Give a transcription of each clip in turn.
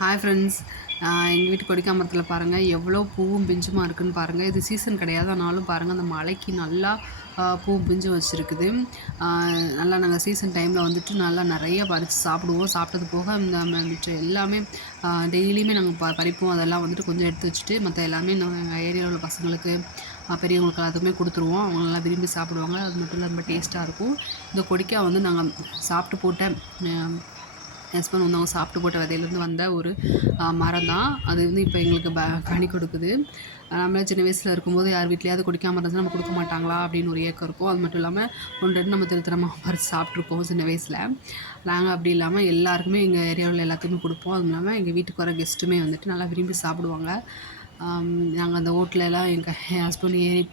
Hi friends எங்கள் வீட்டு கொடிக்காமரத்தில் பாருங்கள் எவ்வளோ பூவும் பிஞ்சுமா இருக்குன்னு பாருங்கள் இது சீசன் கிடையாது ஆனாலும் பாருங்கள் அந்த மலைக்கு நல்லா பூ பூவும் பிஞ்சு வச்சுருக்குது. நல்லா நாங்கள் சீசன் டைமில் வந்துட்டு நல்லா நிறைய பறித்து சாப்பிடுவோம். சாப்பிட்டது போக இந்த ம- மிச்ச எல்லாமே டெய்லியுமே நாங்கள் ப பறிப்போம். அதெல்லாம் வந்துட்டு கொஞ்சம் எடுத்து வச்சுட்டு மற்ற எல்லாமே நாங்கள் ஏரியாவில் உள்ள பசங்களுக்கு பெரியவங்களுக்கு எல்லாத்துக்குமே கொடுத்துருவோம். அவங்க நல்லா விரும்பி சாப்பிடுவாங்க. அது மட்டும் இல்லை ரொம்ப டேஸ்ட்டாக இருக்கும். இந்த கொடிக்காய் வந்து நாங்கள் சாப்பிட்டு போட்ட ஹஸ்பண்ட் வந்து அவங்க சாப்பிட்டு போட்ட விதையிலேருந்து வந்த ஒரு மரம் தான் அது வந்து இப்போ எங்களுக்கு ப கனி கொடுக்குது. நம்மளே சின்ன வயசில் இருக்கும்போது யார் வீட்லையாவது குடிக்காமல் இருந்தால் நம்ம கொடுக்க மாட்டாங்களா அப்படின்னு ஒரு ஏக்கம் இருக்கும். அது மட்டும் இல்லாமல் ஒன்று ரெண்டு நம்ம திருத்தரமாக பறித்து சாப்பிட்ருப்போம் சின்ன வயசில். நாங்கள் அப்படி இல்லாமல் எல்லாருக்குமே எங்கள் ஏரியாவில் எல்லாத்துக்குமே கொடுப்போம். அதுவும் இல்லாமல் எங்கள் வீட்டுக்கு வர கெஸ்ட்டுமே வந்துட்டு நல்லா விரும்பி சாப்பிடுவாங்க. நாங்கள் அந்த ஓட்டில் எங்கள் ஹஸ்பண்ட் ஏறி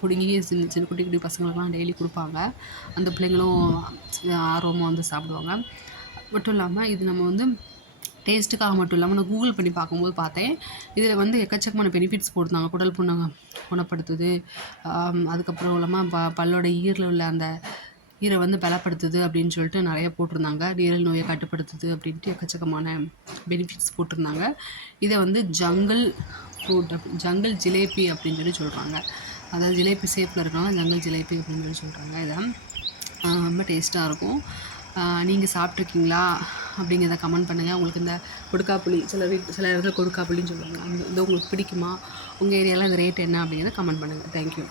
பிடுங்கி சின்ன சின்ன குட்டி குட்டி பசங்களுக்குலாம் டெய்லி கொடுப்பாங்க. அந்த பிள்ளைங்களும் ஆர்வமாக வந்து சாப்பிடுவாங்க. மட்டும் இல்லாமல் இது நம்ம வந்து டேஸ்ட்டுக்காக மட்டும் இல்லாமல் நான் கூகுள் பண்ணி பார்க்கும்போது பார்த்தேன். இதில் வந்து எக்கச்சக்கமான பெனிஃபிட்ஸ் போட்டிருந்தாங்க. குடல் புண்ணங்க குணப்படுத்துது. அதுக்கப்புறம் இல்லாமல் ப பல்லோட ஈரில் உள்ள அந்த ஈரை வந்து பலப்படுத்துது அப்படின்னு சொல்லிட்டு நிறைய போட்டிருந்தாங்க. நீரல் நோயை கட்டுப்படுத்துது அப்படின்ட்டு எக்கச்சக்கமான பெனிஃபிட்ஸ் போட்டிருந்தாங்க. இதை வந்து ஜங்கல் ஃப்ரூட் ஜங்கல் ஜிலேபி அப்படின்னு சொல்லி சொல்கிறாங்க அதாவது ஜிலேபி சேஃபில் இருக்கனால ஜங்கல் ஜிலேபி அப்படின்னு சொல்லி சொல்கிறாங்க இதை. ரொம்ப டேஸ்ட்டாக இருக்கும். நீங்கள் சாப்பிட்ருக்கீங்களா அப்படிங்கிறத கமெண்ட் பண்ணுங்கள் உங்களுக்கு இந்த கொடுக்காப்புளி சில வீட் சில இடத்துல கொடுக்காப்புளின்னு சொல்லுவாங்க. அந்த இது உங்களுக்கு பிடிக்குமா? உங்கள் ஏரியாவில் இந்த ரேட் என்ன அப்படிங்கிறத கமெண்ட் பண்ணுங்கள் தேங்க்யூ